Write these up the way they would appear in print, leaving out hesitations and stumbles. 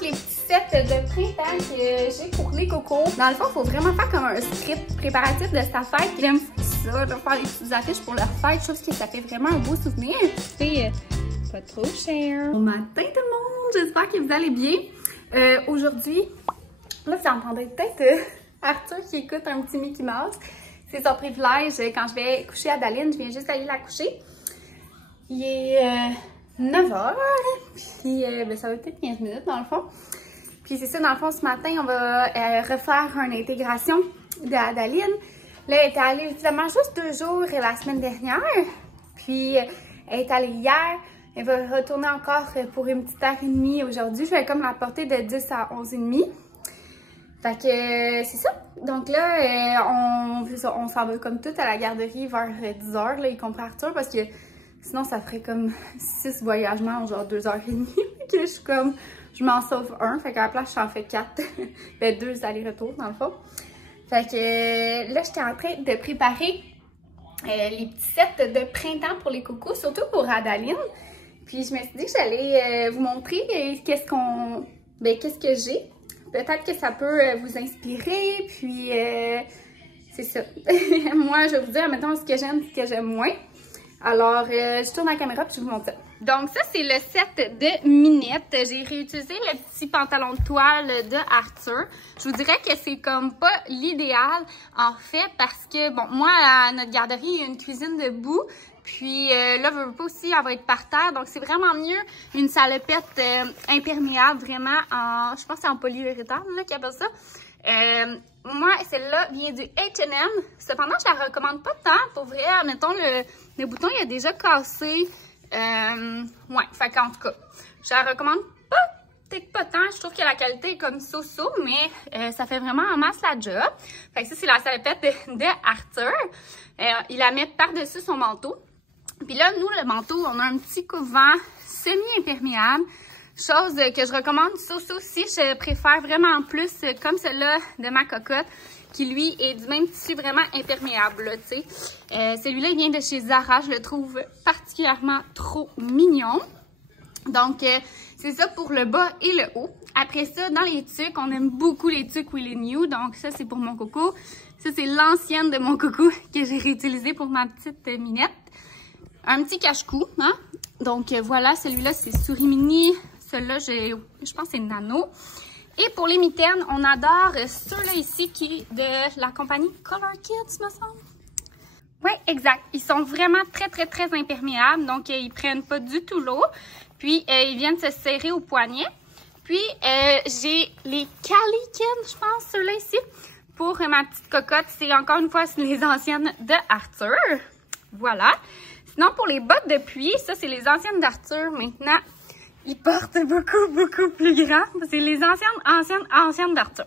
présente les petits sets de printemps que j'ai pour les cocos. Dans le fond, il faut vraiment faire comme un script préparatif de sa fête. J'aime ça, de faire des petites affiches pour leur fête. Je trouve que ça fait vraiment un beau souvenir. C'est pas trop cher. Bon matin tout le monde, j'espère que vous allez bien. Aujourd'hui, là vous entendez peut-être Arthur qui écoute un petit Mickey Mouse. C'est son privilège quand je vais coucher Adaline. Je viens juste d'aller la coucher. Il est 9h, puis ça va peut-être 15 minutes dans le fond. Puis c'est ça, dans le fond, ce matin, on va refaire une intégration d'Adaline. Là, elle est allée évidemment juste 2 jours la semaine dernière. Puis elle est allée hier. Elle va retourner encore pour une petite heure et demie aujourd'hui. Je vais comme la porter de 10 à 11h30. Fait que c'est ça. Donc là, on s'en va comme tout à la garderie vers 10h, là, y compris Arthur, parce que sinon ça ferait comme 6 voyagements, genre 2h30. Que je suis comme, je m'en sauve un. Fait qu'à la place, j'en fais 4. Ben 2 allers-retours dans le fond. Fait que là, j'étais en train de préparer les petits sets de printemps pour les cocos, surtout pour Adaline. Puis je me suis dit que j'allais vous montrer qu'est-ce que j'ai. Peut-être que ça peut vous inspirer, puis c'est ça. Moi, je vais vous dire, mettons, ce que j'aime moins. Alors, je tourne la caméra puis je vous montre ça. Donc ça, c'est le set de Minette. J'ai réutilisé le petit pantalon de toile de Arthur. Je vous dirais que c'est comme pas l'idéal, en fait, parce que, bon, moi, à notre garderie, il y a une cuisine debout. Puis là, je veux pas aussi, elle va être par terre. Donc, c'est vraiment mieux une salopette imperméable, vraiment en, je pense que c'est en polyuréthane, là, qu'il appelle ça. Moi, celle-là vient du H&M. Cependant, je la recommande pas tant. Pour vrai, admettons, le bouton, il a déjà cassé. Ouais, fait qu'en tout cas, je la recommande pas, peut-être pas tant. Je trouve que la qualité est comme so-so, mais ça fait vraiment en masse la job. Fait que ça, c'est la salopette de Arthur. Il la met par-dessus son manteau. Puis là, nous, le manteau, on a un petit couvrant semi-imperméable. Chose que je recommande so-so si je préfère vraiment plus comme celui-là de ma cocotte, qui lui est du même tissu vraiment imperméable, tu sais. Celui-là, il vient de chez Zara. Je le trouve particulièrement trop mignon. Donc, c'est ça pour le bas et le haut. Après ça, dans les tuques, on aime beaucoup les tuques Will & You. Donc, ça, c'est pour mon coco. Ça, c'est l'ancienne de mon coco que j'ai réutilisée pour ma petite Minette. Un petit cache-cou, hein? Donc, voilà, celui-là, c'est Souris Mini. Celui-là, je pense que c'est Nano. Et pour les mitaines, on adore ceux-là ici qui est de la compagnie Color Kids, me semble. Oui, exact. Ils sont vraiment très, très, très imperméables. Donc, ils prennent pas du tout l'eau. Puis, ils viennent se serrer au poignet. Puis, j'ai les Cali Kids, je pense, ceux-là ici. Pour ma petite cocotte, c'est encore une fois les anciennes de Arthur. Voilà. Sinon, pour les bottes de pluie, ça, c'est les anciennes d'Arthur. Maintenant, ils portent beaucoup, beaucoup plus grand. C'est les anciennes d'Arthur.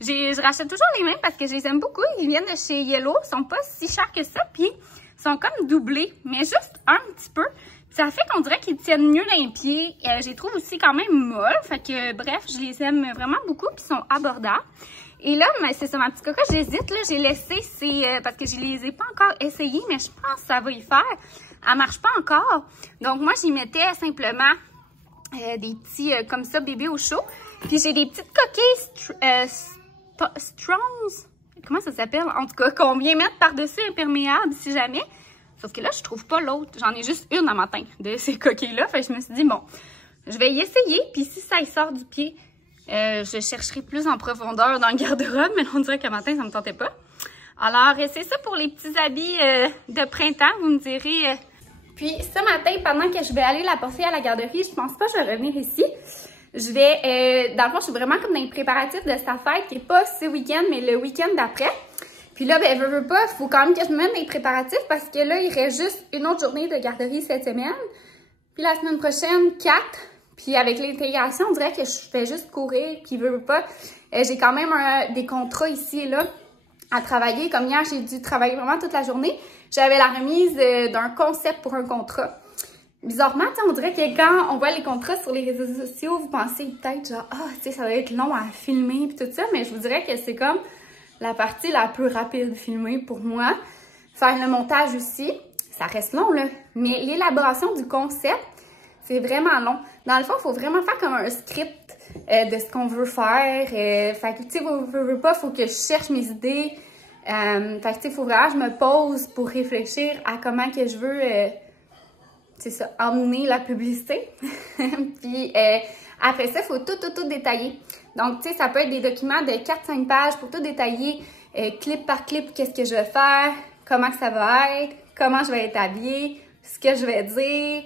Je rachète toujours les mêmes parce que je les aime beaucoup. Ils viennent de chez Yellow. Ils sont pas si chers que ça. Puis, ils sont comme doublés, mais juste un petit peu. Puis ça fait qu'on dirait qu'ils tiennent mieux dans les pieds. Je les trouve aussi quand même molles. Fait que, bref, je les aime vraiment beaucoup. Puis, ils sont abordables. Et là, c'est ça, ma petite cocotte, j'hésite. Là, j'ai laissé, parce que je les ai pas encore essayés, mais je pense que ça va y faire. Elle marche pas encore. Donc, moi, j'y mettais simplement des petits, comme ça, bébés au chaud. Puis, j'ai des petites coquilles Strongs. Comment ça s'appelle? En tout cas, qu'on vient mettre par-dessus imperméable, si jamais. Sauf que là, je trouve pas l'autre. J'en ai juste une à matin de ces coquilles-là. Fait que je me suis dit, bon, je vais y essayer. Puis, si ça y sort du pied, je chercherai plus en profondeur dans le garde-robe, mais on dirait qu'à matin, ça me tentait pas. Alors, c'est ça pour les petits habits de printemps, vous me direz. Puis, ce matin, pendant que je vais aller la porter à la garderie, je pense pas que je vais revenir ici. Je vais, dans le fond, je suis vraiment comme dans les préparatifs de sa fête, qui n'est pas ce week-end, mais le week-end d'après. Puis là, ben, veux pas, il faut quand même que je me mette dans les préparatifs, parce que là, il reste juste une autre journée de garderie cette semaine. Puis la semaine prochaine, 4. Puis avec l'intégration, on dirait que je fais juste courir, puis veut pas. J'ai quand même des contrats ici et là à travailler. Comme hier, j'ai dû travailler vraiment toute la journée. J'avais la remise d'un concept pour un contrat. Bizarrement, on dirait que quand on voit les contrats sur les réseaux sociaux, vous pensez peut-être genre, ah, tu sais, ça va être long à filmer puis tout ça, mais je vous dirais que c'est comme la partie la plus rapide filmée pour moi. Faire le montage aussi, ça reste long, là. Mais l'élaboration du concept, c'est vraiment long. Dans le fond, il faut vraiment faire comme un script. de ce qu'on veut faire. Fait que, tu sais, veux pas, faut que je cherche mes idées. Fait que, tu sais, faut vraiment que je me pose pour réfléchir à comment que je veux, c'est ça, emmener la publicité. Puis, après ça, il faut tout détailler. Donc, tu sais, ça peut être des documents de 4-5 pages pour tout détailler, clip par clip, qu'est-ce que je vais faire, comment que ça va être, comment je vais être habillée, ce que je vais dire.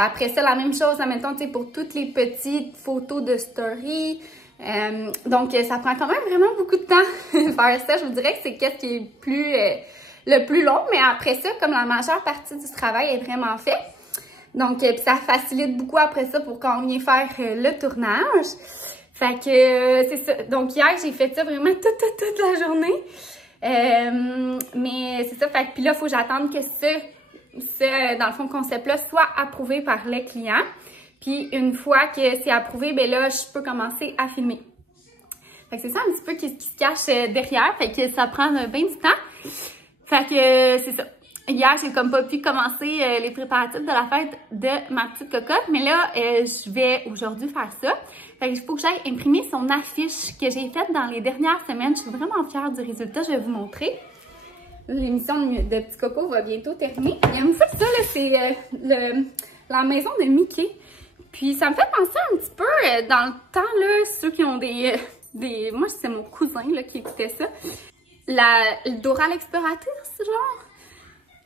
Après ça, la même chose, admettons, tu sais, pour toutes les petites photos de story. Donc, ça prend quand même vraiment beaucoup de temps faire ça. Je vous dirais que c'est qu'est-ce qui est le plus long, mais après ça, comme la majeure partie du travail est vraiment fait, donc puis ça facilite beaucoup après ça pour quand on vient faire le tournage. Fait que c'est ça. Donc hier, j'ai fait ça vraiment toute la journée. Mais c'est ça, fait que puis là, il faut que j'attende que ce dans le fond, concept-là soit approuvé par les clients. Puis une fois que c'est approuvé, ben là, je peux commencer à filmer. Fait que c'est ça un petit peu qui se cache derrière. Fait que ça prend bien du temps. Fait que c'est ça. Hier, j'ai comme pas pu commencer les préparatifs de la fête de ma petite cocotte. Mais là, je vais aujourd'hui faire ça. Fait que il faut que j'aille imprimer son affiche que j'ai faite dans les dernières semaines. Je suis vraiment fière du résultat. Je vais vous montrer. L'émission de Petit Coco va bientôt terminer. Il y a une fois ça, là, c'est la maison de Mickey. Puis ça me fait penser un petit peu dans le temps, là, ceux qui ont des moi, c'est mon cousin là, qui écoutait ça. Le Dora l'exploratrice, genre.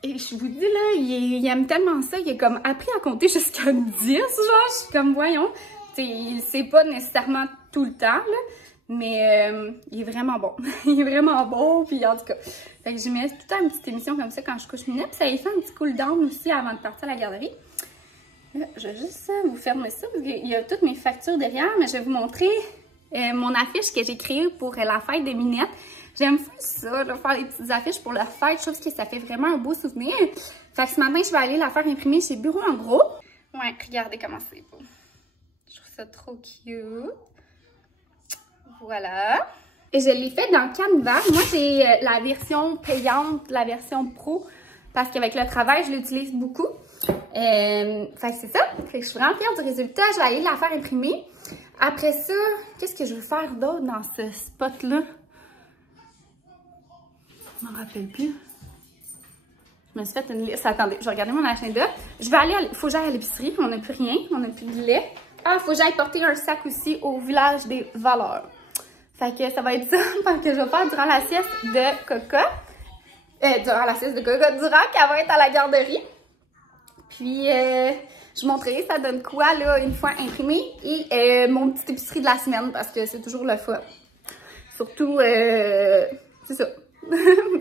Et je vous dis, là, il aime tellement ça, il a comme appris à compter jusqu'à 10, genre. Je suis comme, voyons. Tu sais, il sait pas nécessairement tout le temps, là. Mais il est vraiment bon. Il est vraiment bon, puis en tout cas. Fait que j'ai mis tout le temps une petite émission comme ça quand je couche Minette. Puis ça lui fait un petit cool down aussi avant de partir à la garderie. Là, je vais juste vous fermer ça parce qu'il y a toutes mes factures derrière, mais je vais vous montrer mon affiche que j'ai créée pour la fête de Minette. J'aime ça, là, faire les petites affiches pour la fête. Je trouve que ça fait vraiment un beau souvenir. Fait que ce matin, je vais aller la faire imprimer chez Bureau en Gros. Ouais, regardez comment c'est beau. Je trouve ça trop cute. Voilà. Et je l'ai fait dans Canva. Moi, j'ai la version payante, la version pro, parce qu'avec le travail, je l'utilise beaucoup. Fait que c'est ça. Fait que je suis vraiment fière du résultat. Je vais aller la faire imprimer. Après ça, qu'est-ce que je veux faire d'autre dans ce spot-là? Je m'en rappelle plus. Je me suis fait une liste. Attendez, je vais regarder mon agenda. Je vais aller, faut que j'aille à l'épicerie. On n'a plus rien. On n'a plus de lait. Ah, faut que j'aille porter un sac aussi au village des valeurs. Fait que ça va être ça que je vais faire durant la sieste de Coco. Durant la sieste de Coco, durant qu'elle va être à la garderie. Puis, je vous montrerai ça donne quoi, là, une fois imprimé. Et mon petit épicerie de la semaine, parce que c'est toujours le fun. Surtout, c'est ça.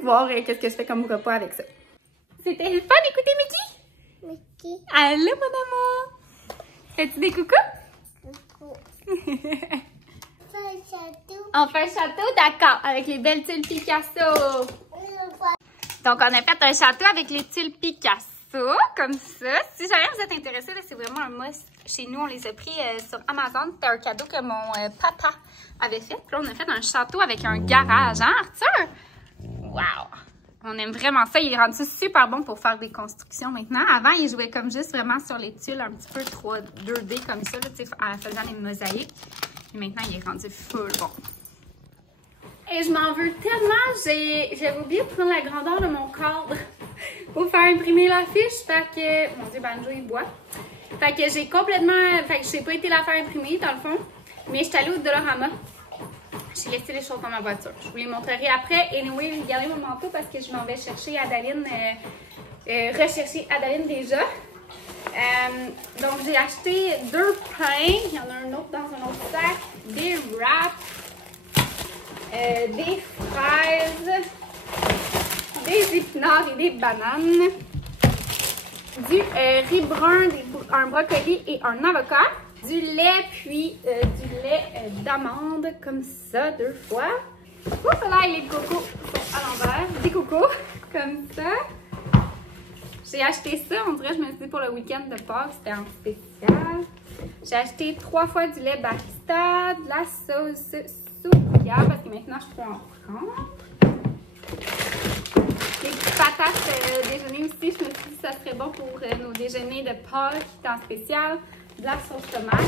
Voir qu'est-ce que je fais comme repas avec ça. C'était le fun d'écouter Mickey? Mickey. Allô, mon amour! Fais-tu des coucous? Coucou. On fait un château, d'accord, avec les belles tuiles Picasso. Donc, on a fait un château avec les tuiles Picasso, comme ça. Si jamais vous êtes intéressés, c'est vraiment un must. Chez nous, on les a pris sur Amazon. C'était un cadeau que mon papa avait fait. Puis là, on a fait un château avec un garage, hein, Arthur? Wow! On aime vraiment ça. Il est rendu super bon pour faire des constructions maintenant. Avant, il jouait comme juste vraiment sur les tuiles un petit peu 2D comme ça, là, en faisant les mosaïques. Et maintenant, il est rendu full bon. Et je m'en veux tellement. J'avais oublié de prendre la grandeur de mon cadre pour faire imprimer l'affiche. Fait que, mon Dieu, Banjo, il boit. Fait que j'ai complètement, fait que j'ai pas été la faire imprimer dans le fond. Mais je suis allée au Dollarama. J'ai laissé les choses dans ma voiture. Je vous les montrerai après. Et anyway, regardez mon manteau parce que je m'en vais chercher Adaline, rechercher Adaline déjà. Donc, j'ai acheté 2 pains. Il y en a un autre dans un autre sac. Des wraps. Des fraises. Des épinards et des bananes. Du riz brun, un brocoli et un avocat. Du lait, puis du lait d'amande, comme ça, 2 fois. Ouf, là, les cocos sont à l'envers. Des cocos, comme ça. J'ai acheté ça, on dirait, je me suis dit pour le week-end de Pâques, c'était en spécial. J'ai acheté 3 fois du lait barista, de la sauce soupia, parce que maintenant, je peux en prendre. Des petites patates déjeuner aussi, je me suis dit que ça serait bon pour nos déjeuners de Pâques, qui est en spécial. De la sauce tomate.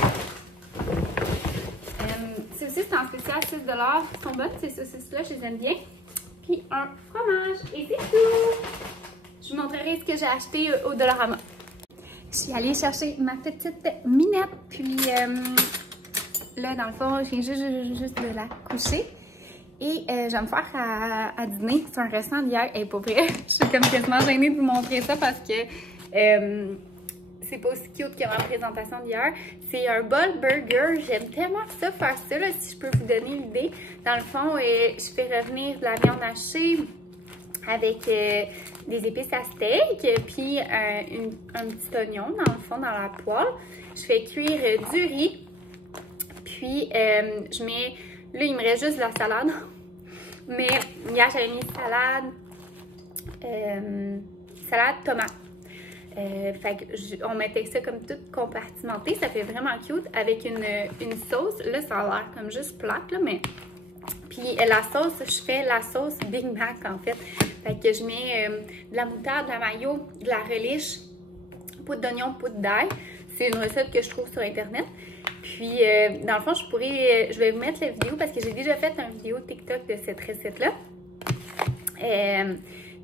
saucisses en spécial 6 $. Elles sont bonnes, ces saucisses-là, je les aime bien. Puis un fromage, et c'est tout! Je vous montrerai ce que j'ai acheté au Dollarama. Je suis allée chercher ma petite Minette, puis là, dans le fond, je viens juste de la coucher. Et je vais me faire à dîner. C'est un restant d'hier. Et pour vrai, je suis comme quasiment gênée de vous montrer ça parce que c'est pas aussi cute que ma présentation d'hier. C'est un bol burger. J'aime tellement ça, faire ça, là, si je peux vous donner l'idée. Dans le fond, je fais revenir de la viande hachée avec des épices à steak, puis un petit oignon, dans le fond, dans la poêle. Je fais cuire du riz. Puis, je mets... Là, il me reste juste de la salade. Mais hier, j'avais mis salade tomate. Fait que on mettait ça comme tout compartimenté. Ça fait vraiment cute avec une sauce. Là, ça a l'air comme juste plate, là, mais... Puis la sauce, je fais la sauce Big Mac, en fait. Fait que je mets de la moutarde, de la mayo, de la relish, poudre d'oignon, poudre d'ail. C'est une recette que je trouve sur Internet. Puis, dans le fond, je vais vous mettre la vidéo parce que j'ai déjà fait une vidéo TikTok de cette recette-là.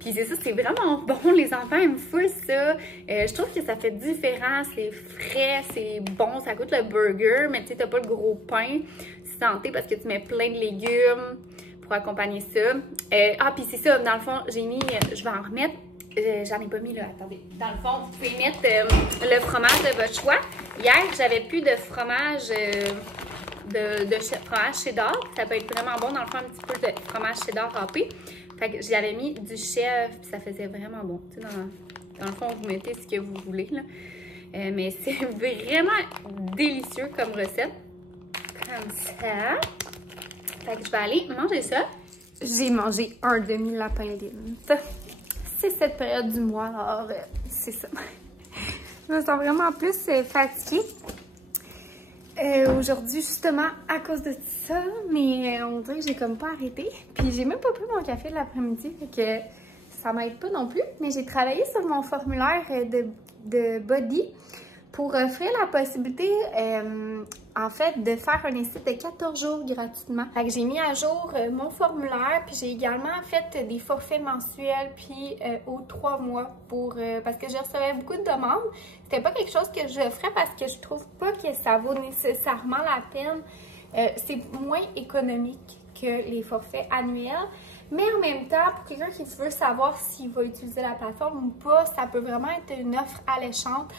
Puis c'est ça, c'est vraiment bon. Les enfants aiment full ça. Je trouve que ça fait différent. C'est frais, c'est bon. Ça goûte le burger, mais tu sais, t'as pas le gros pain. C'est santé parce que tu mets plein de légumes pour accompagner ça. Puis c'est ça, dans le fond, j'ai mis... Je vais en remettre. J'en ai pas mis là, attendez. Dans le fond, vous pouvez mettre le fromage de votre choix. Hier, j'avais plus de fromage fromage cheddar. Ça peut être vraiment bon. Dans le fond, un petit peu de fromage cheddar râpé. Fait que j'avais mis du chèvre, puis ça faisait vraiment bon. Tu sais, dans le fond, vous mettez ce que vous voulez, là. Mais c'est vraiment délicieux comme recette. Comme ça. Fait que je vais aller manger ça. J'ai mangé un demi-lapin Lindt. C'est cette période du mois, alors c'est ça. Je me sens vraiment plus fatiguée aujourd'hui, justement, à cause de ça, mais on dirait que j'ai comme pas arrêté. Puis j'ai même pas pris mon café de l'après-midi, fait que ça m'aide pas non plus. Mais j'ai travaillé sur mon formulaire de Body pour offrir la possibilité, en fait, de faire un essai de 14 jours gratuitement. Fait que j'ai mis à jour mon formulaire, puis j'ai également fait des forfaits mensuels, puis aux 3 mois, parce que je recevais beaucoup de demandes. C'était pas quelque chose que je ferais parce que je trouve pas que ça vaut nécessairement la peine. C'est moins économique que les forfaits annuels. Mais en même temps, pour quelqu'un qui veut savoir s'il va utiliser la plateforme ou pas, ça peut vraiment être une offre alléchante.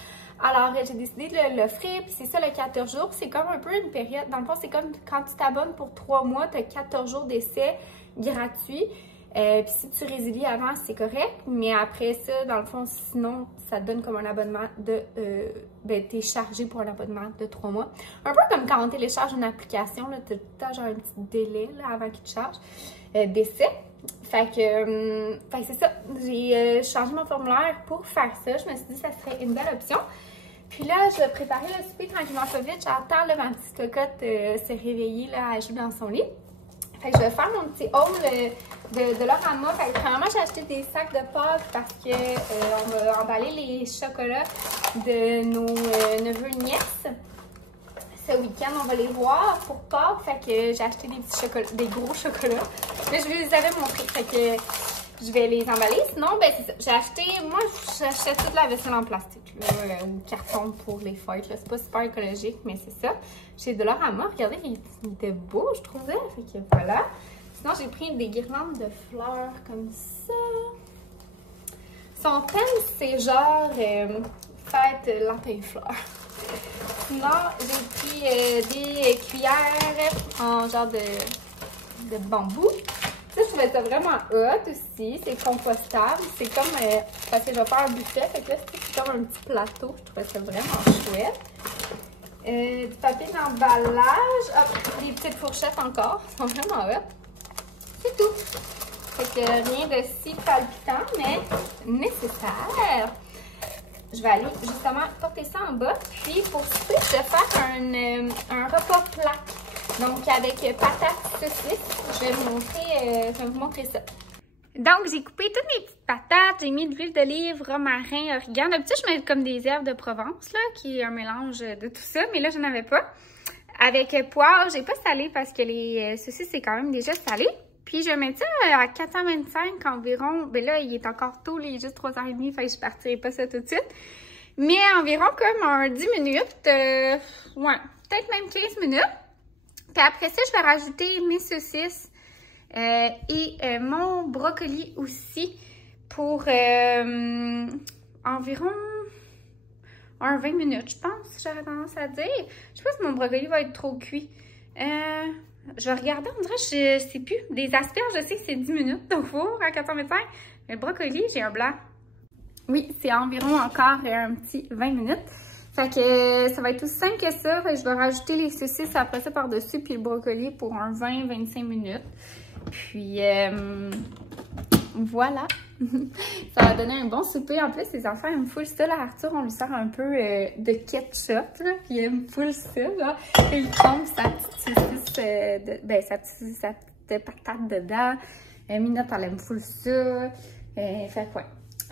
Alors, j'ai décidé de l'offrir, puis c'est ça, le 14 jours. C'est comme un peu une période. Dans le fond, c'est comme quand tu t'abonnes pour 3 mois, tu as 14 jours d'essai gratuits. Puis si tu résilies avant, c'est correct. Mais après ça, dans le fond, sinon, ça te donne comme un abonnement t'es chargé pour un abonnement de 3 mois. Un peu comme quand on télécharge une application, tu as genre un petit délai là, avant qu'il te charge d'essai. Fait que c'est ça. J'ai changé mon formulaire pour faire ça. Je me suis dit que ça serait une belle option. Puis là, je vais préparer le souper tranquillement pas vite. J'attends ma petite cocotte se réveiller, là, à jouer dans son lit. Fait que je vais faire mon petit haul de Dollarama. Fait que premièrement, j'ai acheté des sacs de pâtes parce que on va emballer les chocolats de nos neveux et nièces. Ce week-end, on va les voir pour Pâques. Fait que j'ai acheté des petits chocolats, des gros chocolats. Mais je les avais montrés. Fait que je vais les emballer. Sinon, ben c'est ça. J'ai acheté, moi, j'achète toute la vaisselle en plastique, là, ou carton pour les fêtes. C'est pas super écologique, mais c'est ça. Chez Dollarama, regardez, il était beau, je trouvais. Fait que voilà. Sinon, j'ai pris des guirlandes de fleurs comme ça. Son thème, c'est genre fête lapin fleurs. Sinon, j'ai pris des cuillères en genre de bambou. Ça, je trouvais ça vraiment hot aussi. C'est compostable. C'est comme... parce que je vais faire un buffet. Fait que là, c'est comme un petit plateau. Je trouvais ça vraiment chouette. Du papier d'emballage. Des petites fourchettes encore. Elles sont vraiment hot. C'est tout. Fait que rien de si palpitant, mais nécessaire. Je vais aller justement porter ça en bas. Puis pour souper, je vais faire un repas plat. Donc avec patates saucisses. Je vais vous montrer ça. Donc j'ai coupé toutes mes petites patates. J'ai mis de l'huile d'olive, romarin, origan. D'habitude, je mets comme des herbes de Provence, là, qui est un mélange de tout ça. Mais là, je n'en avais pas. avec poivre. J'ai pas salé parce que les saucisses, c'est quand même déjà salé. Puis je mets ça à 425 environ. Ben là, il est encore tôt, il est juste 3h30, fait que je partirai pas ça tout de suite. Mais environ comme un 10 minutes, ouais, peut-être même 15 minutes. Puis après ça, je vais rajouter mes saucisses et mon brocoli aussi pour environ un 20 minutes, je pense, j'aurais tendance à dire. Je sais pas si mon brocoli va être trop cuit. Je vais regarder, on dirait, je sais plus. Des asperges, je sais que c'est 10 minutes au four à 425. Mais le brocoli, j'ai un blanc. Oui, c'est environ encore un petit 20 minutes. Fait que ça va être aussi simple que ça. Fait que je vais rajouter les saucisses après ça par-dessus, puis le brocoli pour un 20-25 minutes. Puis voilà. Ça va donner un bon souper. En plus, les enfants aiment full ça. Là, Arthur, on lui sert un peu de ketchup, là, puis il aime full ça. Là. Et il trempe sa petite saucisse, sa petite patate dedans. Minette, elle aime full ça. Fait que ouais.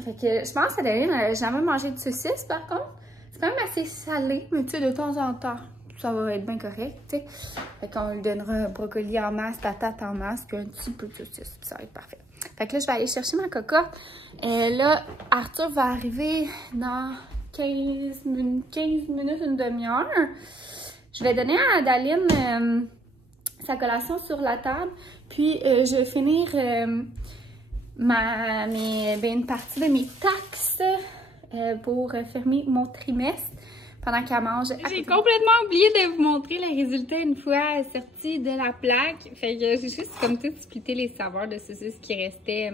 Fait que je pense que Adeline n'a jamais mangé de saucisse, par contre. C'est quand même assez salé, mais tu sais, de temps en temps, ça va être bien correct, tu sais. Fait qu'on lui donnera un brocoli en masse, patate en masse, puis un petit peu de saucisse, puis ça va être parfait. Fait que là, je vais aller chercher ma cocotte. Là, Arthur va arriver dans 15 minutes, une demi-heure. Je vais donner à Adaline sa collation sur la table, puis je vais finir une partie de mes taxes pour fermer mon trimestre pendant qu'elle mange. J'ai complètement oublié de vous montrer le résultat une fois sorti de la plaque. Fait que j'ai juste comme tout splitté les saveurs de saucisses qui restaient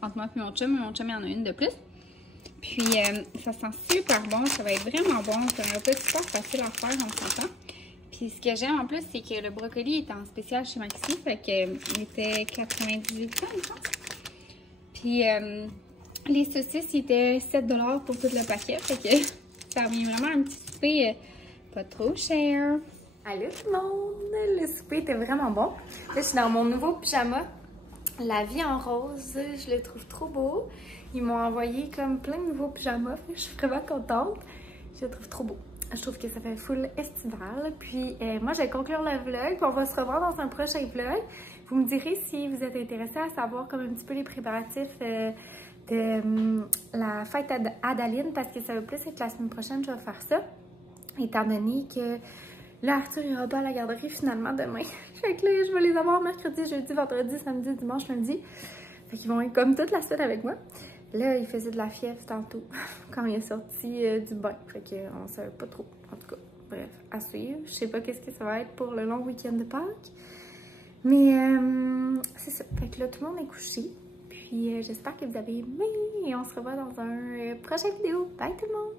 entre moi et mon chum. Mon chum, il y en a une de plus. Puis ça sent super bon, ça va être vraiment bon. C'est un peu super facile à faire, on s'entend. Puis ce que j'aime en plus, c'est que le brocoli est en spécial chez Maxi. Fait qu'il était 98 cents, je pense. Puis les saucisses, ils étaient 7 $ pour tout le paquet. Fait que ça revient vraiment un petit souper pas trop cher. Allô tout le monde! Le souper était vraiment bon. Là, je suis dans mon nouveau pyjama. La vie en rose, je le trouve trop beau. Ils m'ont envoyé comme plein de nouveaux pyjamas. Je suis vraiment contente. Je le trouve trop beau. Je trouve que ça fait full estival. Puis moi, je vais conclure le vlog. Puis on va se revoir dans un prochain vlog. Vous me direz si vous êtes intéressés à savoir comme un petit peu les préparatifs de la fête à Adaline. Parce que ça va plus être la semaine prochaine, je vais faire ça. Étant donné que là, Arthur ira pas à la garderie finalement demain. Fait que là, je vais les avoir mercredi, jeudi, vendredi, samedi, dimanche, lundi. Fait qu'ils vont être comme toute la semaine avec moi. Là, il faisait de la fièvre tantôt quand il est sorti du bain. Fait qu'on savait pas trop. En tout cas, bref, à suivre. Je sais pas qu'est-ce que ça va être pour le long week-end de Pâques. Mais c'est ça. Fait que là, tout le monde est couché. Puis j'espère que vous avez aimé. Et on se revoit dans un prochain vidéo. Bye tout le monde!